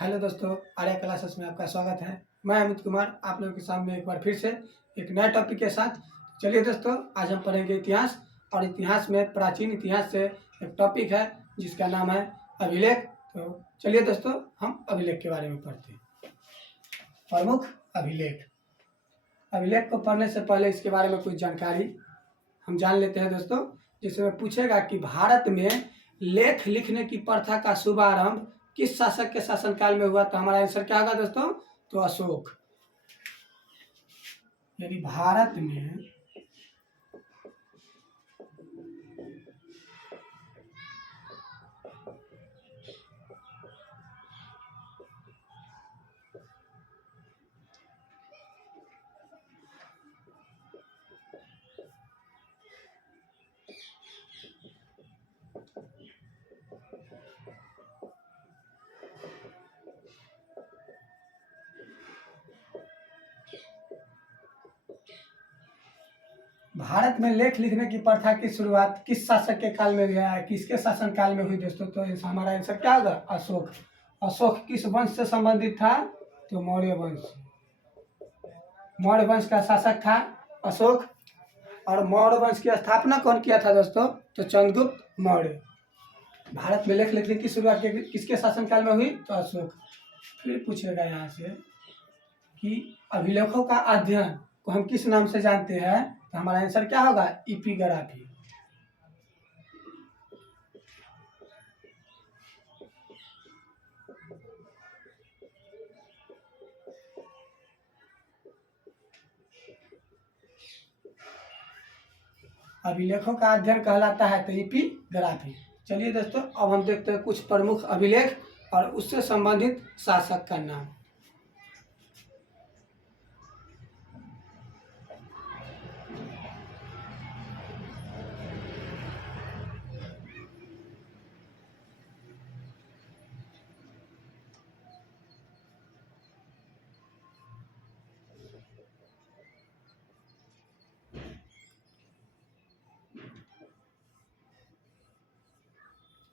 Hello दोस्तों, Arya classes में आपका स्वागत है। मैं अमित कुमार आप लोगों के सामने एक बार फिर से एक नया टॉपिक के साथ। चलिए दोस्तों, आज हम पढ़ेंगे इतिहास। और इतिहास में प्राचीन इतिहास से एक टॉपिक है जिसका नाम है अभिलेख। तो चलिए दोस्तों, हम अभिलेख के बारे में पढ़ते हैं। प्रमुख अभिलेख। अभिलेख को पढ़ने से पहले इसके बारे में कुछ जानकारी हम जान लेते हैं दोस्तों। जिसमें पूछेगा कि भारत में लेख लिखने की प्रथा का शुभारंभ किस शासक के शासनकाल में हुआ। तो हमारा आंसर क्या होगा दोस्तों? तो अशोक। यदि भारत में लेख लिखने की प्रथा की शुरुआत किस शासक के काल में हुआ है, किसके शासन काल में हुई दोस्तों? तो हमारा आंसर क्या होगा? अशोक। अशोक किस वंश से संबंधित था? तो मौर्य वंश। मौर्य वंश का शासक था अशोक। और मौर्य वंश की स्थापना कौन किया था दोस्तों? तो चंद्रगुप्त मौर्य। भारत में लेख लिखने की शुरुआत किसके शासनकाल में हुई? तो अशोक। फिर पूछेगा यहाँ से कि अभिलेखों का अध्ययन को हम किस नाम से जानते हैं? तो हमारा आंसर क्या होगा? इपिग्राफी। अभिलेखों का अध्ययन कहलाता है तो इपिग्राफी। चलिए दोस्तों, अब हम देखते हैं कुछ प्रमुख अभिलेख और उससे संबंधित शासक का नाम।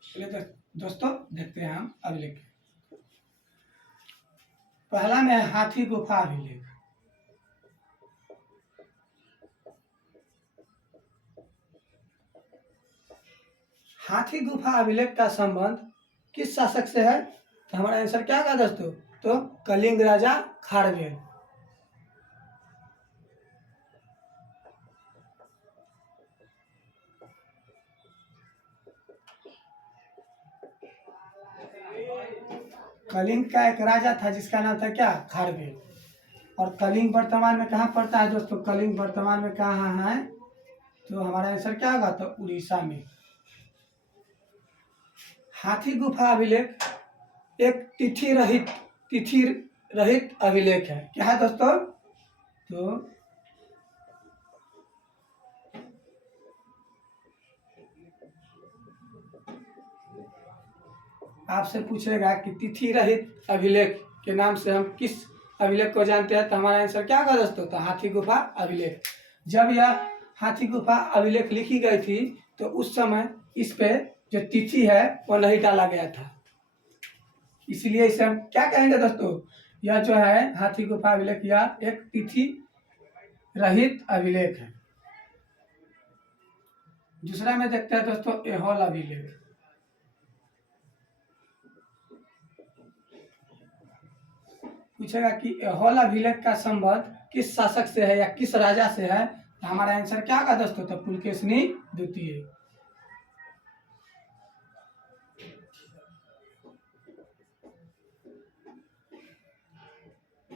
चलिए दोस्तों, देखते हैं हम अभिलेख। पहला में है हाथी गुफा अभिलेख। हाथी गुफा अभिलेख का संबंध किस शासक से है? तो हमारा आंसर क्या होगा दोस्तों? तो कलिंग राजा खारवेल। कलिंग का एक राजा था जिसका नाम था क्या? खारवेल। और कलिंग वर्तमान में कहाँ पड़ता है दोस्तों? कलिंग वर्तमान में कहाँ है? तो हमारा आंसर क्या होगा? तो उड़ीसा में। हाथी गुफा अभिलेख एक तिथि रहित अभिलेख है। क्या है दोस्तों? तो आपसे पूछेगा कि तिथि रहित अभिलेख के नाम से हम किस अभिलेख को जानते हैं? तो हमारा आंसर क्या होगा दोस्तों? तो हाथी गुफा अभिलेख। जब यह हाथी गुफा अभिलेख लिखी गई थी तो उस समय इस पे जो तिथि है वो नहीं डाला गया था, इसलिए इसे हम क्या कहेंगे दोस्तों? यह जो है हाथी गुफा अभिलेख यह एक तिथि रहित अभिलेख है। दूसरा में देखते हैं दोस्तों ऐहोल अभिलेख। पूछेगा कि ऐहोल अभिलेख का संबंध किस शासक से है या किस राजा से है? तो हमारा आंसर क्या होगा दोस्तों? तो पुलकेशिनी द्वितीय।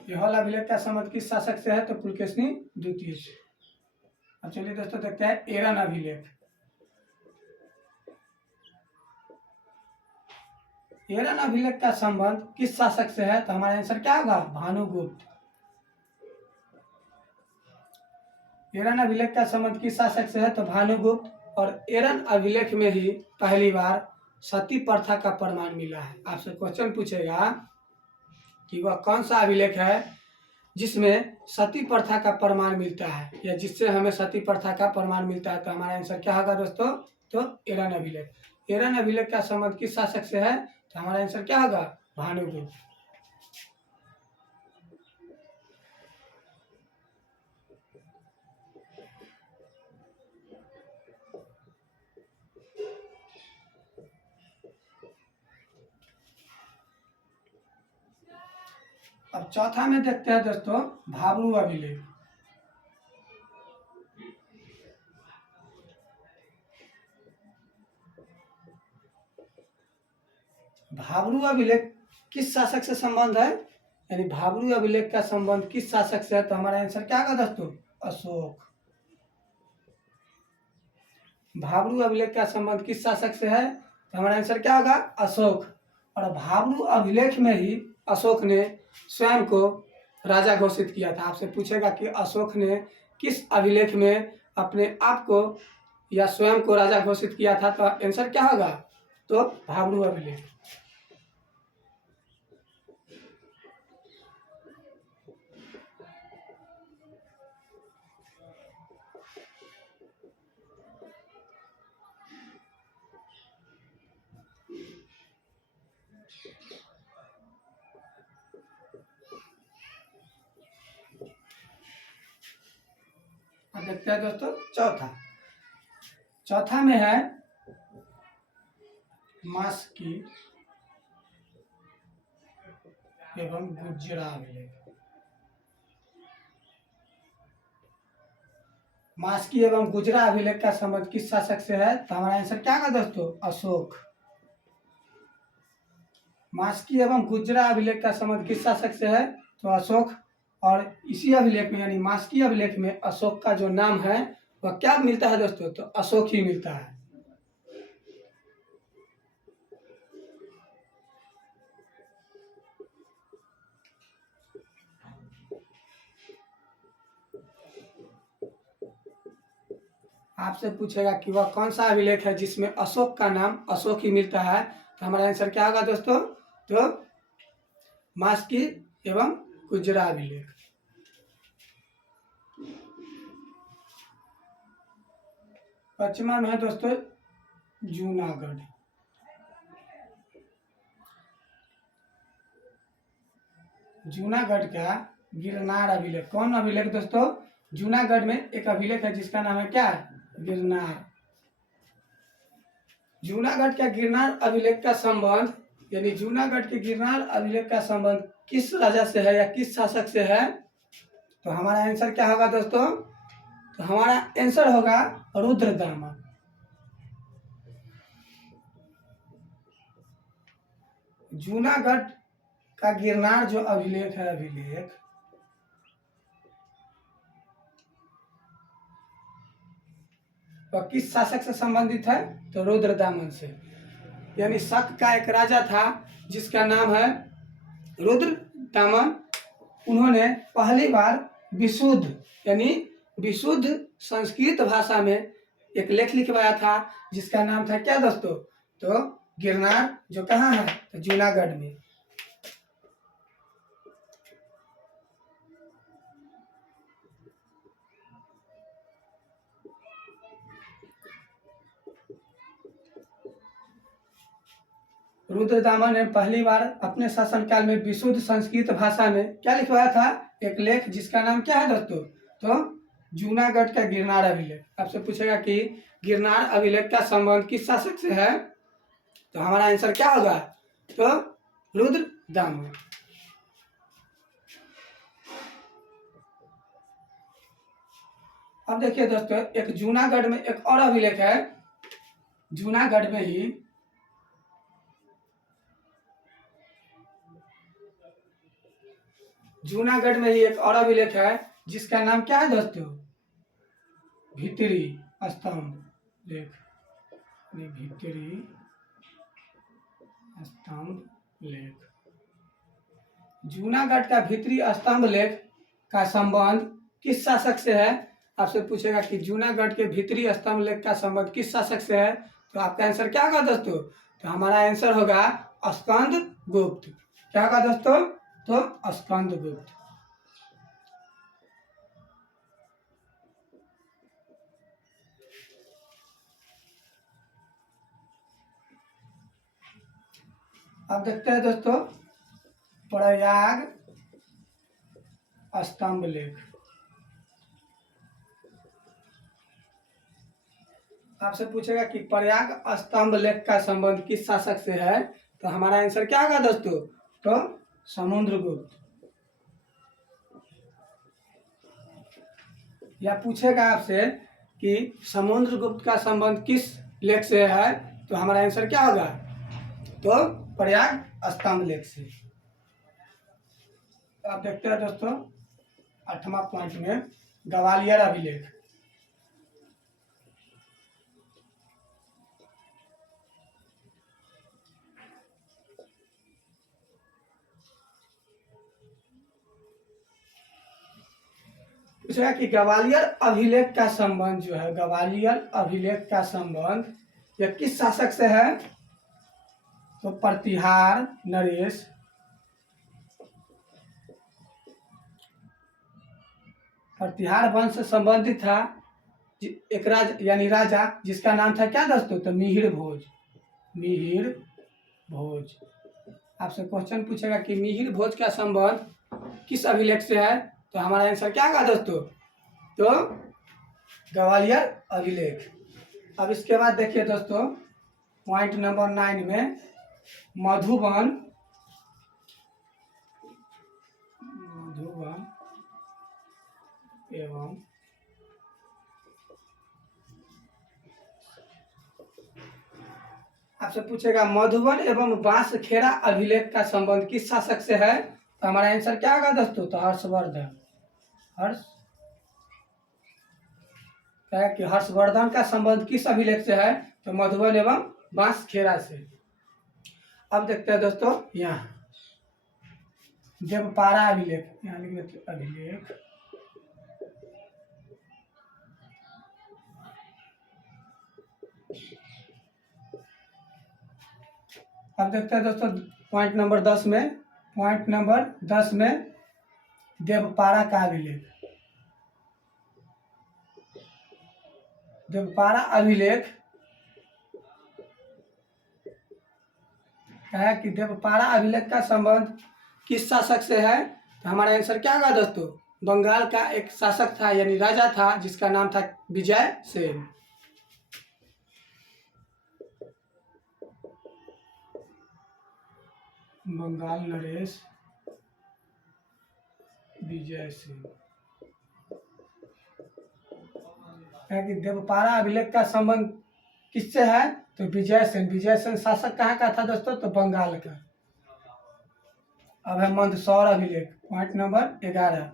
ऐहोल अभिलेख का संबंध किस शासक से है? तो पुलकेशिनी द्वितीय से। अब चलिए दोस्तों, देखते हैं एरन अभिलेख। एरन अभिलेख का संबंध किस शासक से है? तो हमारा आंसर क्या होगा? भानुगुप्त। एरन अभिलेख का संबंध किस शासक से है? तो भानुगुप्त। और एरन अभिलेख में ही पहली बार सती प्रथा का प्रमाण मिला है। आपसे क्वेश्चन पूछेगा कि वह कौन सा अभिलेख है जिसमें सती प्रथा का प्रमाण मिलता है या जिससे हमें सती प्रथा का प्रमाण मिलता है? तो हमारा आंसर क्या होगा दोस्तों? तो एरन अभिलेख। एरन अभिलेख का संबंध किस शासक से है? तो हमारा आंसर क्या होगा? भानुगुप्त। अब चौथा में देखते हैं दोस्तों भाबरू अभिलेख। भाबरू अभिलेख किस शासक से संबंध है, यानी भाबरू अभिलेख का संबंध किस शासक से है, तो हमारा आंसर क्या होगा दोस्तों, अशोक। भाबरू अभिलेख का संबंध किस शासक से है, तो हमारा आंसर क्या होगा, अशोक। और भाबरू अभिलेख में ही अशोक ने स्वयं को राजा घोषित किया था। आपसे पूछेगा कि अशोक ने किस अभिलेख में अपने आप को या स्वयं को राजा घोषित किया था, तो आंसर क्या होगा, तो भाबरू अभिलेख। अब देखते हैं दोस्तों चौथा में है मास्की एवं गुजरा अभिलेख। मास्की एवं गुजरा अभिलेख का संबंध किस शासक से है, तो हमारा आंसर क्या होगा दोस्तों, अशोक। मास्की एवं गुजरा अभिलेख का संबंध किस शासक से है, तो अशोक। और इसी अभिलेख में यानी मास्की अभिलेख में अशोक का जो नाम है वह क्या मिलता है दोस्तों, तो अशोक ही मिलता है। आपसे पूछेगा कि वह कौन सा अभिलेख है जिसमें अशोक का नाम अशोक ही मिलता है, तो हमारा आंसर क्या होगा दोस्तों, तो मास्की एवं गुजरा अभिलेख। पश्चिमा में है दोस्तों जूनागढ़। जूनागढ़ का गिरनार अभिलेख। कौन अभिलेख दोस्तों, जूनागढ़ में एक अभिलेख है जिसका नाम है क्या, गिरनार। जूनागढ़ का गिरनार अभिलेख का संबंध यानी जूनागढ़ के गिरनार अभिलेख का संबंध किस राजा से है या किस शासक से है, तो हमारा आंसर क्या होगा दोस्तों, तो हमारा आंसर होगा रुद्रदामन। जूनागढ़ का गिरनार जो अभिलेख है वह किस शासक से संबंधित है, तो रुद्रदामन से। यानी शक का एक राजा था जिसका नाम है रुद्रदामन। उन्होंने पहली बार विशुद्ध यानी विशुद्ध संस्कृत भाषा में एक लेख लिखवाया था जिसका नाम था क्या दोस्तों, तो गिरनार, जो कहाँ है, तो जूनागढ़ में। रुद्रदामन ने पहली बार अपने शासनकाल में विशुद्ध संस्कृत भाषा में क्या लिखवाया था, एक लेख जिसका नाम क्या है दोस्तों, तो जूनागढ़ का गिरनार अभिलेख। आपसे पूछेगा कि गिरनार अभिलेख का संबंध किस शासक से है, तो हमारा आंसर क्या होगा, तो रुद्रदामन। अब देखिए दोस्तों एक जूनागढ़ में एक और अभिलेख है। जूनागढ़ में ही एक और अभिलेख है जिसका नाम क्या है दोस्तों, भित्री स्तंभ लेख। भित्री स्तंभ लेख। जूनागढ़ का भित्री स्तंभ लेख का संबंध किस शासक से है। आपसे पूछेगा कि जूनागढ़ के भित्री स्तंभ लेख का संबंध किस शासक से है, तो आपका आंसर क्या होगा दोस्तों, तो हमारा आंसर होगा स्कंदगुप्त। क्या होगा दोस्तों, तो स्कंदगुप्त। अब देखते हैं दोस्तों प्रयाग स्तंभ लेख। आपसे पूछेगा कि प्रयाग स्तंभ लेख का संबंध किस शासक से है, तो हमारा आंसर क्या होगा दोस्तों, तो समुद्रगुप्त। या पूछेगा आपसे कि समुद्रगुप्त का संबंध किस लेख से है, तो हमारा आंसर क्या होगा, तो प्रयाग स्तंभ लेख से। तो आप देखते हैं दोस्तों 8वां पॉइंट में ग्वालियर अभिलेख। पूछेगा कि ग्वालियर अभिलेख का संबंध जो है, ग्वालियर अभिलेख का संबंध यह किस शासक से है, तो प्रतिहार नरेश। प्रतिहार वंश से संबंधित था एक यानी राजा जिसका नाम था क्या दोस्तों, तो मिहिर भोज। मिहिर भोज। आपसे क्वेश्चन पूछेगा कि मिहिर भोज का संबंध किस अभिलेख से है, तो हमारा आंसर क्या होगा दोस्तों, तो ग्वालियर अभिलेख। अब इसके बाद देखिए दोस्तों पॉइंट नंबर 9 में मधुबन एवं आपसे पूछेगा मधुबन एवं बांसखेड़ा अभिलेख का संबंध किस शासक से है, तो हमारा आंसर क्या होगा दोस्तों, तो हर्षवर्धन। कि हर्षवर्धन का संबंध किस अभिलेख से है, तो मधुबन एवं बांसखेड़ा से। अब देखते हैं दोस्तों यहाँ देवपारा अभिलेख, यहाँ अभिलेख अब देखते हैं दोस्तों पॉइंट नंबर 10 में देवपारा का अभिलेख। देवपारा अभिलेख है कि देवपारा अभिलेख का संबंध किस शासक से है, तो हमारा आंसर क्या होगा दोस्तों, बंगाल का एक शासक था यानी राजा था जिसका नाम था विजय सेन। बंगाल नरेश विजय सेन। कि देवपारा अभिलेख का संबंध किससे है, तो विजय सेन। विजय सेन शासक कहाँ का था दोस्तों, तो बंगाल का। अब है मंदसौर अभिलेख, पॉइंट नंबर 11।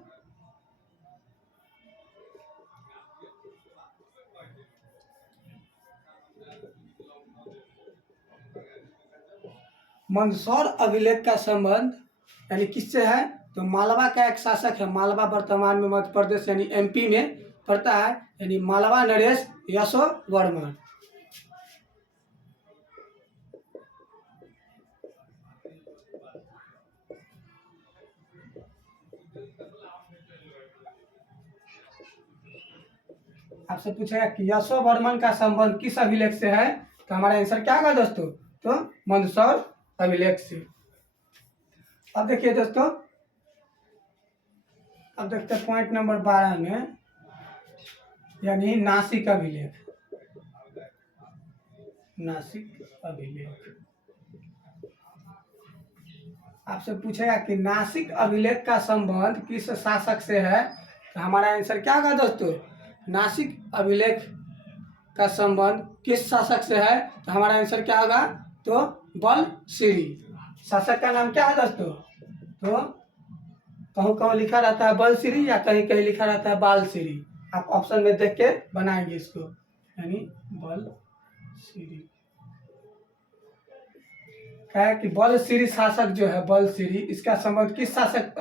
मंदसौर अभिलेख का संबंध यानी किससे है, तो मालवा का एक शासक है। मालवा वर्तमान में मध्य प्रदेश यानी एमपी में पड़ता है, यानी मालवा नरेश यशोवर्मन। आपसे पूछेगा कि यशोवर्मन का संबंध किस अभिलेख से है, तो हमारा आंसर क्या होगा दोस्तों, तो मंदसौर अभिलेख से। अब देखिए दोस्तों अब देखते हैं पॉइंट नंबर 12 में यानी नासिक अभिलेख। नासिक अभिलेख आपसे पूछेगा कि नासिक अभिलेख का संबंध किस शासक से है, तो हमारा आंसर क्या होगा दोस्तों, नासिक अभिलेख का संबंध किस शासक से है, तो हमारा आंसर क्या होगा, तो बलसिरी। शासक का नाम क्या है दोस्तों, तो कहूँ कहूँ लिखा रहता है बलसिरी या कहीं कहीं लिखा रहता है बालसिरी। आप ऑप्शन में देख के बनाएंगे इसको, यानी बलसिरी। क्या है कि बलसिरी शासक जो है बलसिरी, इसका संबंध किस शासक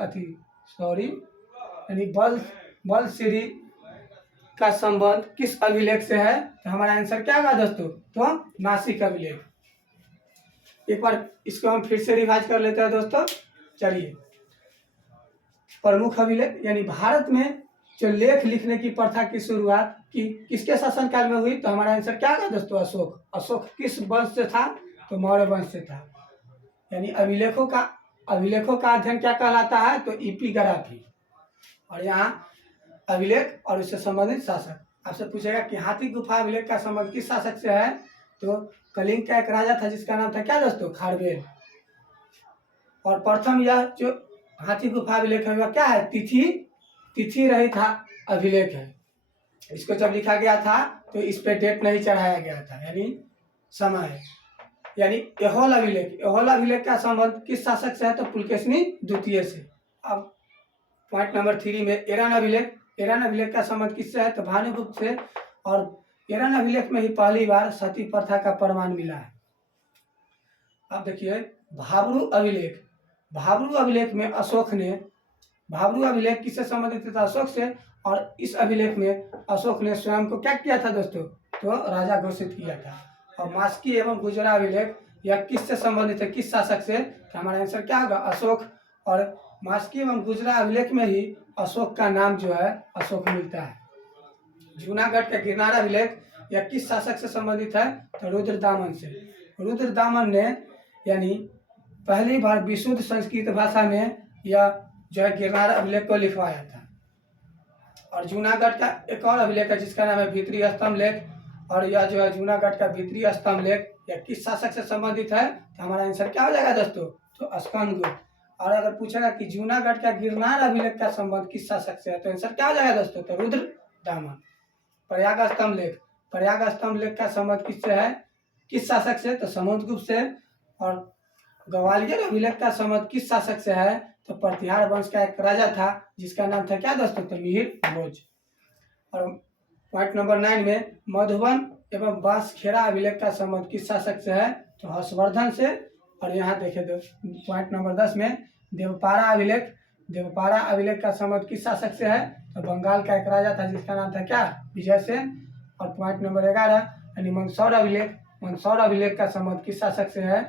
यानी बलसिरी का संबंध किस अभिलेख से है, तो हमारा आंसर क्या होगा दोस्तों, तो नासिक अभिलेख। एक बार इसको हम फिर से रिवाइज कर लेते हैं दोस्तों। चलिए, प्रमुख अभिलेख यानी भारत में जो लेख लिखने की प्रथा की शुरुआत किसके शासनकाल में हुई, तो हमारा आंसर क्या होगा दोस्तों, अशोक। अशोक किस वंश से था, तो मौर्य वंश से था। यानी अभिलेखों का अध्ययन क्या कहलाता है, तो इपिग्राफी। और यहाँ अभिलेख और उससे संबंधित शासक। आपसे पूछेगा कि हाथी गुफा अभिलेख का संबंध किस शासक से है, तो कलिंग का एक राजा था जिसका नाम था क्या दोस्तों, खारवेल। और प्रथम यह जो हाथी गुफा अभिलेख है वह क्या है, तिथि रहित अभिलेख है। इसको जब लिखा गया था तो इस पे डेट नहीं चढ़ाया गया था, यानी समय। यानी एहोल अभिलेख का संबंध किस शासक से है? तो पुलकेशिनी द्वितीय से। अब पॉइंट नंबर 3 में एरन अभिलेख का संबंध किससे है? तो भानुगुप्त से। और एरन अभिलेख में ही पहली बार सती प्रथा का प्रमाण मिला है। अब देखिए भाब्रू अभिलेख में भाब्रू अभिलेख किससे संबंधित था? अशोक से। और इस अभिलेख में अशोक ने स्वयं को क्या किया था दोस्तों? तो राजा घोषित किया था। और मास्की एवं गुजरा अभिलेख यह किससे संबंधित है? किस शासक से? तो हमारा आंसर क्या होगा? अशोक। और मास्की एवं गुजरा अभिलेख में ही अशोक का नाम जो है अशोक मिलता है। जूनागढ़ का गिरनार अभिलेख यह किस शासक से संबंधित है? तो रुद्रदामन से। रुद्रदामन ने यानी पहली बार विशुद्ध संस्कृत भाषा में यह जो है गिरनार अभिलेख को लिखवाया था। और जूनागढ़ का एक और अभिलेख है जिसका नाम है भीतरी स्तंभ लेख। और यह जो है जूनागढ़ का भीतरी स्तंभ लेख यह किस शासक से संबंधित है? तो हमारा आंसर क्या हो जाएगा दोस्तों? तो स्कंदगुप्त। और अगर पूछेगा कि जूनागढ़ का गिरनार अभिलेख का संबंध किस शासक से है? तो आंसर क्या हो जाएगा दोस्तों? तो रुद्रदामन। प्रयाग स्तंभ लेख का संबंध किससे है? किस शासक से? तो समुद्रगुप्त से। और ग्वालियर अभिलेख का संबंध किस शासक से है? तो प्रतिहार वंश का एक राजा था जिसका नाम था क्या दोस्तों? तो मिहिर भोज। और पॉइंट नंबर 9 में मधुबन एवं बांसखेड़ा अभिलेख का संबंध किस शासक से है? तो हर्षवर्धन से। और यहाँ देखे पॉइंट नंबर 10 में देवपारा अभिलेख का संबंध किस शासक से है? तो बंगाल का एक राजा था जिसका नाम था क्या? विजय सेन। और पॉइंट नंबर 11 यानी मंदसौर अभिलेख का संबंध किस शासक से है?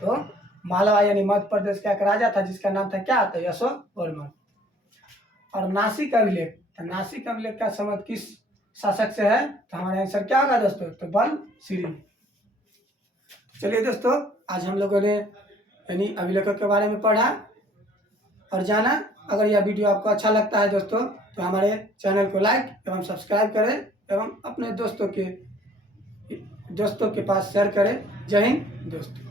तो मालवा यानी मध्य प्रदेश का एक राजा था जिसका नाम था क्या? तो यशोवर्मन। और नासिक अभिलेख का संबंध किस शासक से है? तो हमारा आंसर क्या होगा दोस्तों? तो बलश्री। चलिए दोस्तों, आज हम लोगों ने यानी अभिलेखों के बारे में पढ़ा और जाना। अगर यह वीडियो आपको अच्छा लगता है दोस्तों तो हमारे चैनल को लाइक एवं सब्सक्राइब करें एवं अपने दोस्तों के पास शेयर करें। जय हिंद दोस्तों।